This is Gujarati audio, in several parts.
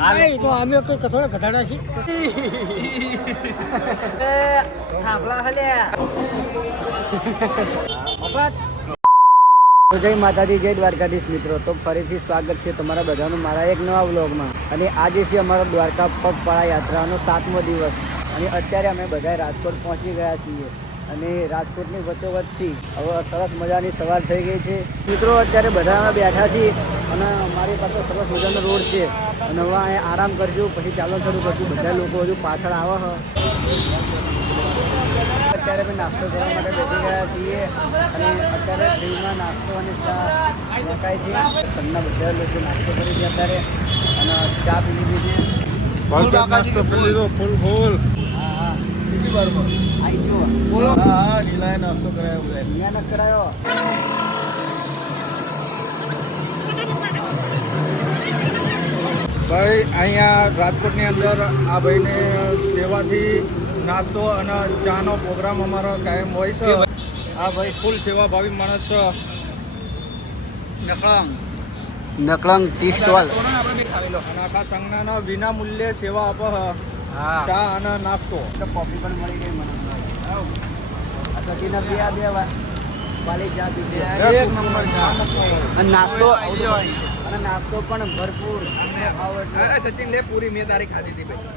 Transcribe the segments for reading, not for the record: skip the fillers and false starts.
તો અમે કઈ કથોડા ઘટાડા છે થાંભલા હલ્યા જય માતાજી, જય દ્વારકાધીશ મિત્રો. તો ફરીથી સ્વાગત છે તમારા બધાનું મારા એક નવા વ્લોગમાં. અને આજે છે અમારો દ્વારકા પગપાળા યાત્રાનો 7મો દિવસ. અને અત્યારે અમે બધા રાજકોટ પહોંચી ગયા છીએ અને રાજકોટની વચ્ચોવચ્ચી હવે સરસ મજાની સવાર થઈ ગઈ છે મિત્રો. અત્યારે બધા અમે બેઠા છીએ અને મારી પાસે સરસ મજાનો રોડ છે અને હવે અહીંયા આરામ કરશું, પછી ચાલવાનું શરૂ કરશું. બધા લોકો હજુ પાછળ આવે છે. અત્યારે અમે નાસ્તો કરવા માટે બેસી ગયા છીએ અને અત્યારે ફ્રીમાં નાસ્તો અને ચા મકાઈ છે. સન્ના બધા લોકો નાસ્તો કરી છે અત્યારે અને ચા પી લીધી છે. નાસ્તો કરી લીધો ફૂલ ફૂલ. હા હા કેટલી બરોબર આવી ગયો. બોલો. હા ઢીલાએ નાસ્તો કરાયો બધા. મહેનત કરાયો. ભાઈ અહીંયા રાજકોટની અંદર આ ભાઈને સેવાથી નાસ્તો અને ચાનો પ્રોગ્રામ અમારો કાયમ હોય છે. આ ભાઈ ફૂલ સેવાભાવી માણસ છે. નકળંગ ટી સ્ટોલ અને આખા સંજ્ઞાના વિના મૂલ્યે સેવા આપે છે. હા ચા અને નાસ્તો. કોફી પણ મળી ગઈ મને. આ સચિના બે વાલી ચા પીધી એક નંબર ચા અને નાસ્તો પણ ભરપૂર. સચિન લે પૂરી મેં તારી ખાધી હતી ભાઈ.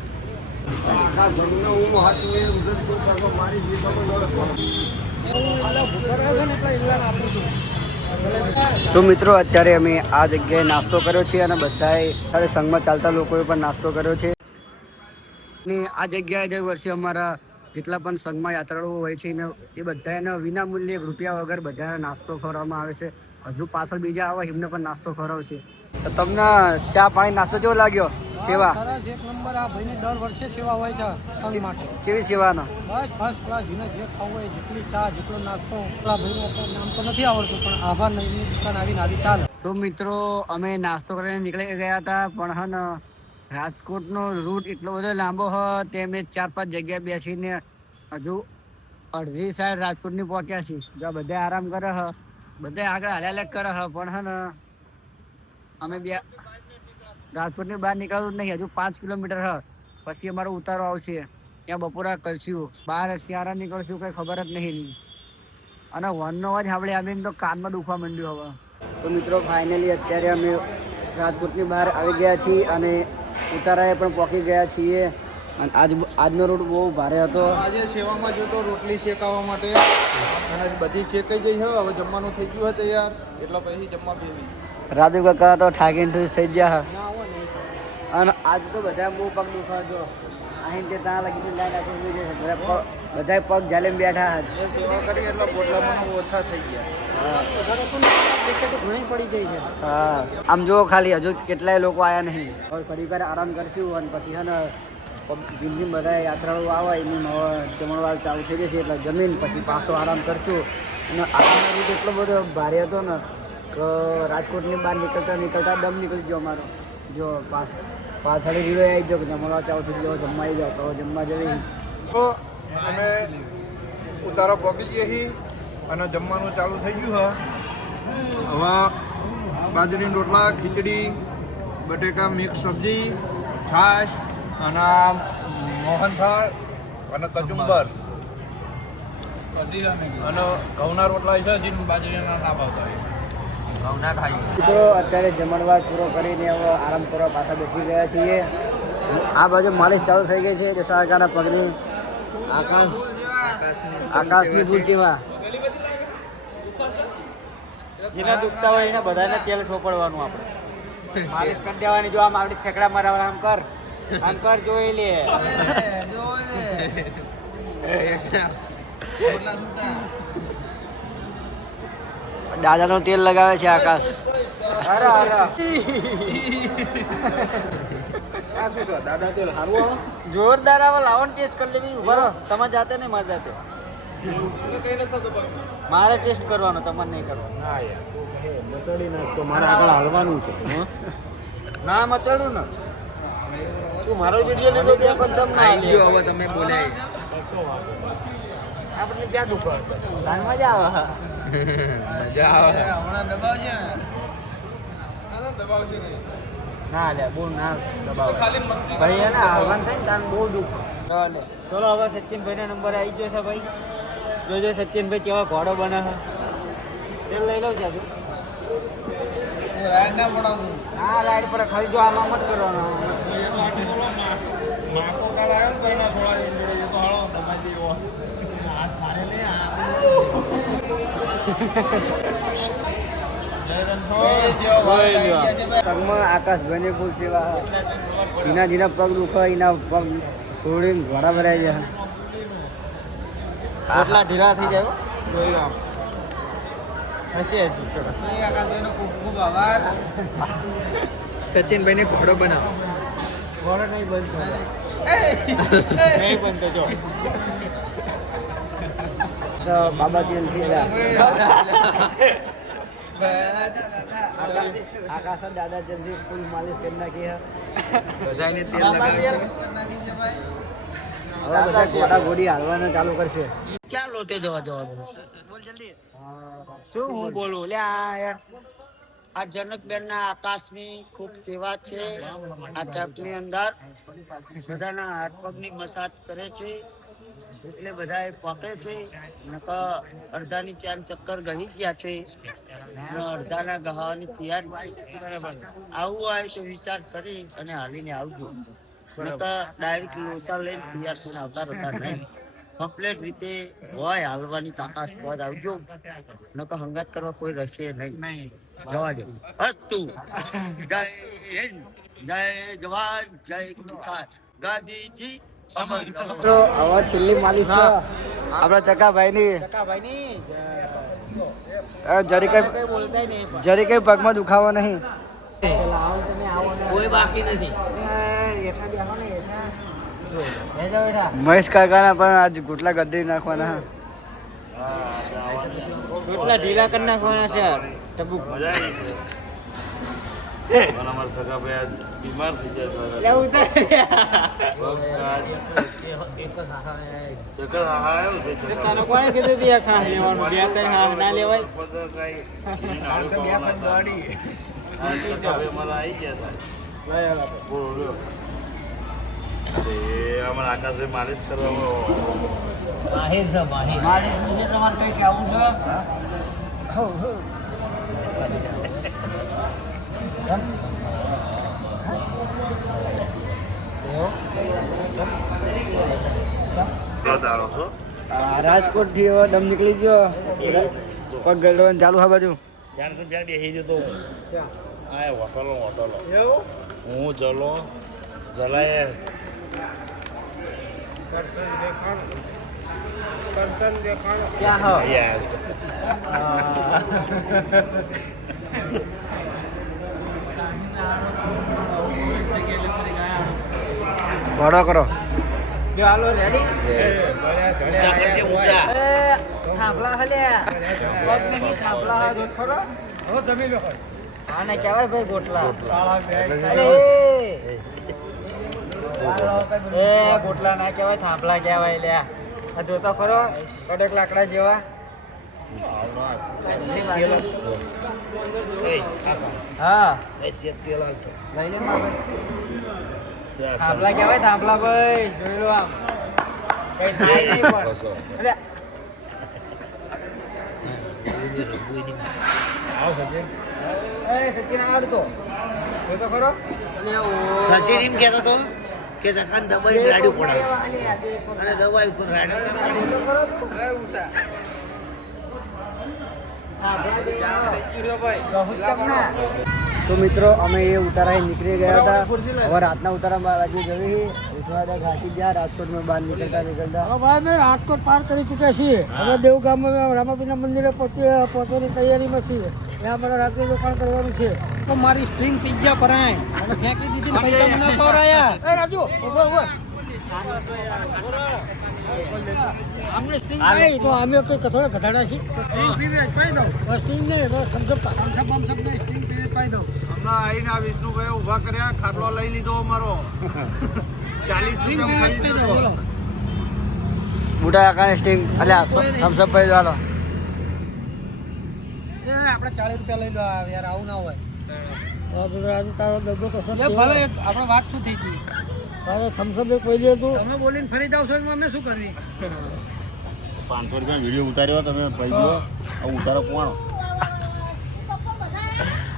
તો મિત્રો અત્યારે અમે આ જગ્યાએ નાસ્તો કર્યો છે અને બધાએ સાથે સંઘમાં ચાલતા લોકોએ પણ નાસ્તો કર્યો છે. ને આ જગ્યાએ દર વર્ષે અમારા જેટલા પણ સંઘમાં યાત્રાળુઓ હોય છે એ બધાને વિના મૂલ્યે રૂપિયા વગર બધાને નાસ્તો ખવડાવવામાં આવે છે. હજુ પાછળ બીજા આવે એમને પણ નાસ્તો ખવડાવશે. તો તમને ચા પાણી નાસ્તો કેવો લાગ્યો? સેવા સરસ એક નંબર. આ ભાઈની દર વર્ષે સેવા હોય છે સંઘ માટે. કેવી સેવાનો? બસ ફર્સ્ટ ક્લાસ. જેને જે ખાવું હોય, જેટલી ચા જેટલો નાસ્તો. પેલા ભાઈનું આપણે નામ તો નથી આવડતું પણ આભાર નવીની દુકાન આવીને આવી ચાલે. તો મિત્રો અમે નાસ્તો કરીને નીકળી ગયા હતા પણ હે ને રાજકોટનો રૂટ એટલો બધો લાંબો હ તે અમે 4-5 જગ્યાએ બેસીને હજુ અડધી સાઈડ રાજકોટની પહોંચ્યા છીએ. જ્યાં બધા આરામ કરે હ, બધા આગળ હાલ્યા કરે હ પણ હે ને અમે બે રાજકોટની બહાર નીકળવું જ નહીં. હજુ 5 કિલોમીટર હ પછી અમારો ઉતારો આવશે. ત્યાં બપોરા કરશું, બહાર ત્યારે નીકળશું કંઈ ખબર જ નહીં. અને વનનો અવાજ સાંભળી આવીને તો કાનમાં દુખવા માંડ્યું હવે. તો મિત્રો ફાઇનલી અત્યારે અમે રાજકોટની બહાર આવી ગયા છીએ અને ઉતારાએ પણ પહોંચી ગયા છીએ. અને આજનો રૂટ બહુ ભારે હતો. આજે સેવામાં જોતો રોટલી શેકાવવા માટે અને બધી શેકાઈ ગઈ છે. હવે જમવાનું થઈ ગયું છે તૈયાર, એટલે પછી જમવા બેસી. રાજુ કાકા તો ઠાકીને ઠૂસ થઈ ગયા. અને આજ તો બધા બહુ પગ દુખાડજો. અહીં તે ત્યાં લગીને લાઈન આપી છે. બધા પગ જાલે બેઠા એ સેવા કરી એટલે પોટલામાં ઓછા થઈ ગયા. ઘણી પડી ગઈ છે. હા આમ જો ખાલી હજુ કેટલાય લોકો આવ્યા નહીં. હવે ઘડી વાર આરામ કરશું અને પછી છે ને જેમ જેમ બધા યાત્રાળુઓ આવે એની જમણવાર ચાલુ થઈ જશે એટલે જમીન પછી પાછો આરામ કરશું. અને આરામનો રૂટ એટલો બધો ભારે હતો ને કે રાજકોટની બહાર નીકળતા દમ નીકળી ગયો અમારો. જો પાછળ રીડો આવી જાઓ કે જમણવાર ચાલુ થઈ ગયો, જમવા આવી જાઓ તો જમવા જવી. તો અમે ઉતારો પહોંચી ગયા છીએ અને જમવાનું ચાલુ થઈ ગયું છે. હવે બાજરીના રોટલા, ખીચડી, બટેકા મિક્સ સબ્જી, છાશ અને મોહનથાળ અને કચુંબર અને ઘઉંના રોટલા છે જે બાજરીના ના ભાવતા હોય. તો અત્યારે જમણવાર પૂરો કરીને હવે આરામ કરવા પાછા બેસી ગયા છીએ. આ બાજુ માલિશ ચાલુ થઈ ગઈ છે દશાકાના પગની. આકાશની ભૂલ સેવા જેના દુખતા હોય એને બધાને તેલ સોપડવાનું આપણે માલિશ કરી દેવાની. જો આમ આપણી ઠેકડા મારવા આમ કર જોઈ લે. દાદાનો તેલ લગાવે છે આકાશ. દાદા તેલ સારું જોરદાર આવે. લાવો ને ટેસ્ટ કરી લેવી. ઉભા રહો. તમારે જાતે નહીં મારે જાતે. મારે ટેસ્ટ કરવાનો, તમારે નહીં કરવાનો. મારે આગળ હાલવાનું છે. ના મચાડું ને શું મારો વિડીયો લીધો ત્યાં પણ ચમ ના ગયો હવે તમે બોલ્યા આપણને ક્યાં દુખો કાનમાં જ આવે. મજા આવે. હમણાં દબાવશે ને દબાવશે નહીં. ના લે બહુ ના દબાવ ભાઈ એને આવવાન થાય ને તાન બહુ દુઃખ. ચલો હવે સચિનભાઈનો નંબર આવી ગયો છે ભાઈ. જોજો સચિનભાઈ કેવા ઘોડો બને છે. તેલ લઈ લઉં છે તું. રાઈડ ના પડાવું. હા રાઈડ પર ખાલી જો આમાં મત કરવાનો. માકો કાલ આવ્યો તો એના થોડા એ તો હાલો દબાઈ દેવો હાથ મારે ને પગમાં આકાશભાઈની ફૂલ સેવા. જીના જીના પગ દુખે એના પગ છોડીને ઘોડા ભરાઈ જાય. આટલા ઢીલા થઈ જાય. જોયું આમ હશે હજી. ચલો આકાશભાઈનો ખૂબ ખૂબ આભાર. સચિનભાઈને ઘોડો બનાવો. ઘોડો નહીં બનતો. નહીં બનતો જો બાબા તેલથી આકાશ દાદા જલ્દી ફૂલ માલિશ કરી નાખી હે. બધાને તેલ લગાવી કરી નાખી છે ભાઈ. હવે બધા ઘોડા ઘોડી હાલવાના ચાલુ કરશે. ક્યાં લોટે જવા જવાનું બોલ જલ્દી. શું હું બોલું લે યાર. આ જનકબેન ના આકાશની ખૂબ સેવા છે. આ તપની અંદર બધાના હાથ પગની મસાજ કરે છે એટલે બધા પકે છે. અડધાની ચાર ચક્કર ગહી ગયા છે અને અડધાના ગહાવાની તૈયારી છે. આવું હોય તો વિચાર કરી અને હાલીને આવજો. ડાયરેક્ટ લોસા લઈને તૈયાર થઈને આવતા રહેતા નહીં. કમ્પ્લેટ રીતે હોય હાલવાની તાકાત બાદ આવજો. નકર હંગાત કરવા કોઈ રહેશે નહીં. જવા દો. અસ્તુ. જય હિન્દ, જય જવાન, જય કિસાન. ગાંધીજી હવે છેલ્લી માલિશ છે આપણા ચકાભાઈની. જરી કઈ પગમાં દુખાવો નહીં. કોઈ બાકી નથી. મહેશ કાકાના પણ આજ ગોટલા ગદ્દી નાખવાના. ગોટલા ઢીલા કરી નાખવાના છે. બીમાર થઈ આકાશભાઈ માલિશ કરવામાં તમારે કઈ કેવું છે. રાજકોટ થી હવે દમ નીકળી ગયો. પગ ગળવાનું ચાલુ હા બાજુ. હું ચલો જલાય ક્યાં હો ઘોડો કરો. હાલો રેડી. થાંભલા હલ્યા પગ નહીં થાંભલા હા જો ખરો. હવે જમી લો. આને કહેવાય ભાઈ ગોટલા. એ ગોટલા ના કહેવાય થાંભલા કહેવાય. લ્યા આ જોતો ખરો કડક લાકડા જેવા. હા લઈ લે થાંભલા કહેવાય. થાંભલા ભાઈ જોઈ લો. આમ કઈ થાય નહીં પણ સચિન આવડતો જોતો ખરો. સચિન એમ કહેતો હતો કે દકાન દબાઈ રાડ્યું પડાવે અને દવાઈ ઉપર તો મિત્રો અમે એ ઉતારા નીકળી ગયા હતા. હવે રાતના ઉતારા બાજુ જવી વિશ્વાદા ઘાટી ગયા. રાજકોટમાં બહાર નીકળતા હવે ભાઈ અમે રાજકોટ પાર કરી ચૂક્યા છીએ. હવે દેવગામમાં રામાપીના મંદિરે પહોંચવાની તૈયારીમાં છીએ. ત્યાં અમારે રાત્રે રોકાણ કરવાનું છે. તો મારી સ્ટ્રીંગ પિઝા ભરાય અને ફેંકી દીધી. પૈસા મને પવરાયા. એ રાજુ ઉભો ઉભો. અમને સ્ટ્રીંગ પાઈ તો અમે કઈ થોડા ઘટાડા છીએ. સ્ટ્રીંગ પીવે પાઈ દઉં. સ્ટ્રીંગ નહીં બસ થમ્સઅપ નહીં સ્ટ્રીંગ પીવે પાઈ દઉં. હમણાં આવીને આ વિષ્ણુભાઈ ઊભા કર્યા. ખાટલો લઈ લીધો અમારો 40 રૂપિયા ખરીદ લીધો. બુડા કાકા સ્ટ્રીંગ અલ્યા થમ્સઅપ પાઈ દો. હાલો આપણે 40 રૂપિયા લઈ લો યાર. આવું ના હોય. આજે તારો દગો તો સર ભલે આપણે વાત શું થઈ ગઈ તારે થમ્સઅપ એક પડી હતું તમે બોલીને ફરી જાવ છો અમે શું કરવી 500 રૂપિયા વિડીયો ઉતાર્યો તમે પૈસો ઉતારો કોણ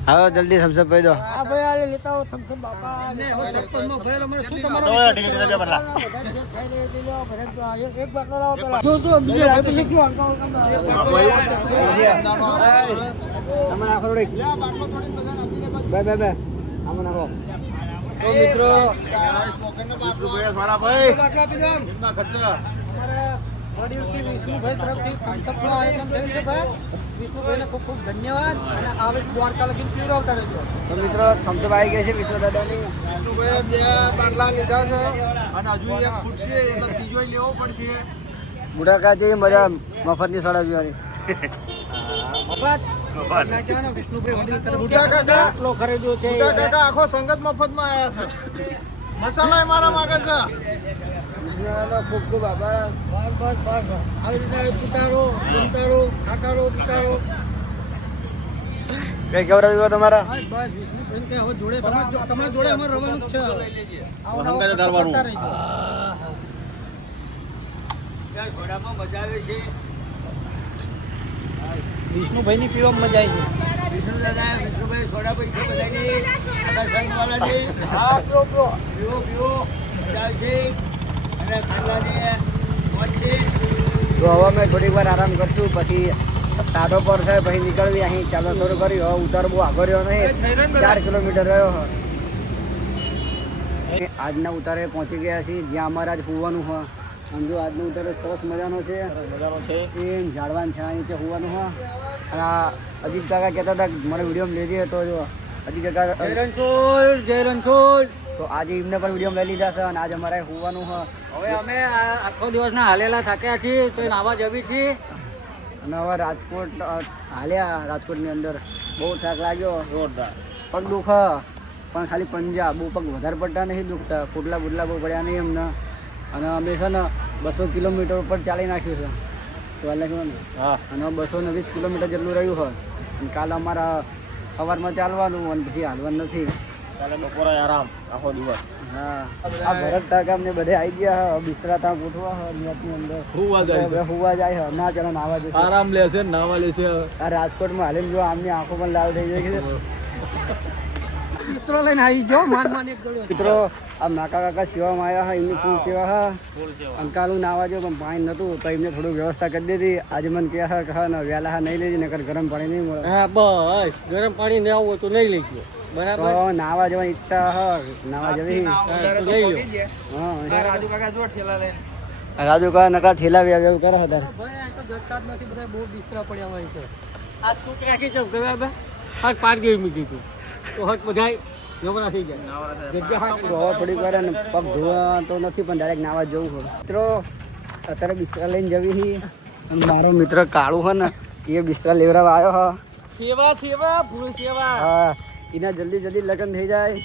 આવો જલ્દી થમ્સઅપ પી દો આ ભાઈ આલે લેતા આવો થમ્સઅપ બાપા ને હવે સરપંચનો ભરેલ અમારે શું તમારો ઠીક છે બધા બદલા એક બાટલો લાવો પેલા જો બીજે લાવી પછી ક્યું તમને આખો રોડી બે આમ નાખો તો મિત્રો વિષ્ણુભાઈ મારા ભાઈ બાટલા પી દો કેટલા ખર્ચા વડીલ શ્રી વિષ્ણુભાઈ તરફથી થમ્સઅપનો આયોજન થયું છે ભાઈ વિષ્ણુભાઈને ખૂબ ખૂબ ધન્યવાદ અને આવે દ્વારકા લગીને પીવડાવતા રહેજો તો મિત્રો થમ્સઅપ આવી ગઈ છે વિશ્વ દાદાની વિષ્ણુભાઈ 2 બાટલા લીધા છે અને હજુ એક ખૂટશે એટલે ત્રીજો લેવો પડશે બુડાકા જેવી મજા મફતની સોડા પીવાની વિષ્ણુભાઈ વડીલ તરફથી બુટા કાકા આટલો ખરીદ્યો છે બુટા કાકા આખો સંગત મફતમાં આવ્યા છે મસાલા મારા માગે છે ખૂબ ખૂબ આભાર બસ આવી રીતે પિતારો જમતારો ખાકારો પિતારો કઈ કેવડાવ્યું તમારા બસ વિષ્ણુભાઈ કે હવે જોડે તમારા જોડે અમારે રવાનું જ છે હંગાતે ધારવાનું. કરતા રહેજો. ઘોડામાં મજા આવે છે વિષ્ણુભાઈની પીવામાં મજા આવી છે વિષ્ણુ દાદા વિષ્ણુભાઈ સોડા પૈસા બધાની આકાશવાણીવાળાની હા બ્રો પીવો મજા આવશે અને ખાંડવાની મોજ છે તો હવે અમે થોડીક વાર આરામ કરશું પછી ટાટો પર થાય પછી નીકળવી અહીં ચાલો શરૂ કર્યું હવે ઉતાર બહુ આગળ રહ્યો નહીં 4 કિલોમીટર રહ્યો આજના ઉતારે પહોંચી ગયા છીએ જ્યાં અમારે આજ હોવાનું હોય સમજો આજનો ઉતારે સરસ મજાનો છે એ ઝાડવાન છે નીચે હોવાનું હોય અને આ અજીત કાકા કહેતા હતા કે મને વિડીયોમાં લેજે તો જો અજીત કાકા જય રણછોડ તો આજે એમને પણ વિડીયોમાં લઈ લીધા છે અને આજે અમારે હોવાનું હોય હવે અમે આખો દિવસના હાલેલા થાક્યા છીએ તો નાવા જવી છીએ અને હવે રાજકોટ હાલ્યા રાજકોટની અંદર બહુ થાક લાગ્યો પગ દુખે પણ ખાલી પંજા બહુ પગ વધારે પડતા નહીં દુખતા ફૂટલા બુટલા બહુ પડ્યા નહીં એમને અને અમે છે ને 200 કિલોમીટર ઉપર ચાલી નાખ્યું છે તો એટલે કહો ને હા અને 220 કિલોમીટર જેટલું રહ્યું હોય અને કાલે અમારા સવારમાં ચાલવાનું અને પછી હાલવાનું નથી કાલે બપોરે આરામ આખો દિવસ હા આ ભરત કાકા ને બધે આવી ગયા હ બિસ્તરા ત્યાં ગોઠવા હ નિયતની અંદર હુવા જાય હ ના ચાલે નાવા જશે આરામ લેશે નાવા લેશે આ રાજકોટમાં હાલીને જો આમની આંખો પણ લાલ થઈ જાય છે મિત્રો લઈને આવી ગયો માન એક જોડ્યો મિત્રો આ નાકા કાકા સેવામાં આવ્યા હા એમની ફૂલ સેવા હા અંકાલું નાવા જો પણ પાણી નહોતું તો એમને થોડું વ્યવસ્થા કરી દીધી આજે મને કહે હા કે હા ને વહેલા હા નહીં લેજે નકર ગરમ પાણી નહીં મળે હા બસ ગરમ પાણી ન આવું તો નહીં લઈ ગયો બરાબર તો નાવા જવાની ઈચ્છા હા નાવા જવી લઈ લો હા રાજુ કાકા જો ઠેલા લઈને રાજુ કાકા નકા ઠેલા વ્યાવ્યા કરે હતા ભાઈ આ તો જડતા જ નથી બધા બહુ બિસ્તરા પડ્યા હોય છે આ છૂટ રાખી છે બરાબર હાથ પાડ ગયું મૂકી તું તો હાથ બધાય નવરા થઈ ગયા જગ્યા હાથ તો હવે થોડીક વાર ને પગ ધોવા તો નથી પણ ડાયરેક્ટ નાવા જવું હોય મિત્રો અત્યારે બિસ્તરા લઈને જવી હી અને મારો મિત્ર કાળું હોય ને એ બિસ્તરા લેવડાવવા આવ્યો હા સેવા ભૂલ સેવા હા એના જલ્દી લગ્ન થઈ જાય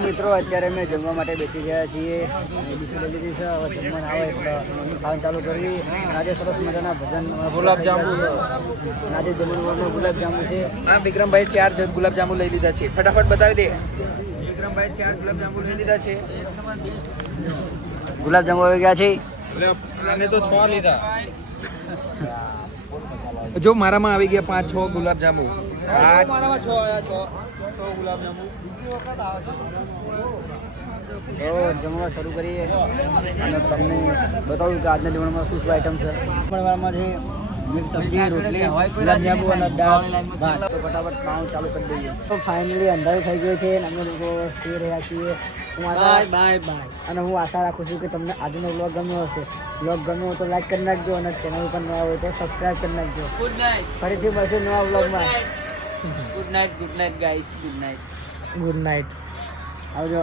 મિત્રો અત્યારે અમે જમવા માટે બેસી ગયા છીએ અને બીજું લઈ લીધી છે હવે જમવાનું આવે એટલે ખાવાનું ચાલુ કરવી આજે સરસ મજાના ભજન ગુલાબજાંબુ આજે જમવાનું ગુલાબજાંબુ છે આ વિક્રમભાઈ 4 ગુલાબજાંબુ લઈ લીધા છે ફટાફટ બતાવી દે વિક્રમભાઈ 4 ગુલાબજાંબુ લઈ લીધા છે ગુલાબજાંબુ આવી ગયા છે આને તો 6 લીધા જો મારામાં આવી ગયા 5-6 ગુલાબજાંબુ મારામાં 6 આયા 6 ગુલાબજાંબુ તો જમવા શરૂ કરીએ અને તમને બતાવું કે આજના જમવામાં શું શું આઈટમ છે જમવામાં છે મિક્સ સબ્જી રોટલી ગુલાબજાંબુ અને દાળ ભાત તો ફટાફટ ખાવાનું ચાલુ કરી દઈએ તો ફાઇનલી અંધારું થઈ ગયું છે અને અમે લોકો સુઈ રહ્યા છીએ હું બાય અને હું આશા રાખું છું કે તમને આજનો વ્લોગ ગમ્યો હશે વ્લોગ ગમ્યો હોય તો લાઈક કરી નાખજો અને ચેનલ પર નવા હોય તો સબસ્ક્રાઈબ કરી નાખજો ગુડ નાઇટ ફરીથી મળશું નવા વ્લોગમાં good night guys good night good night આવજો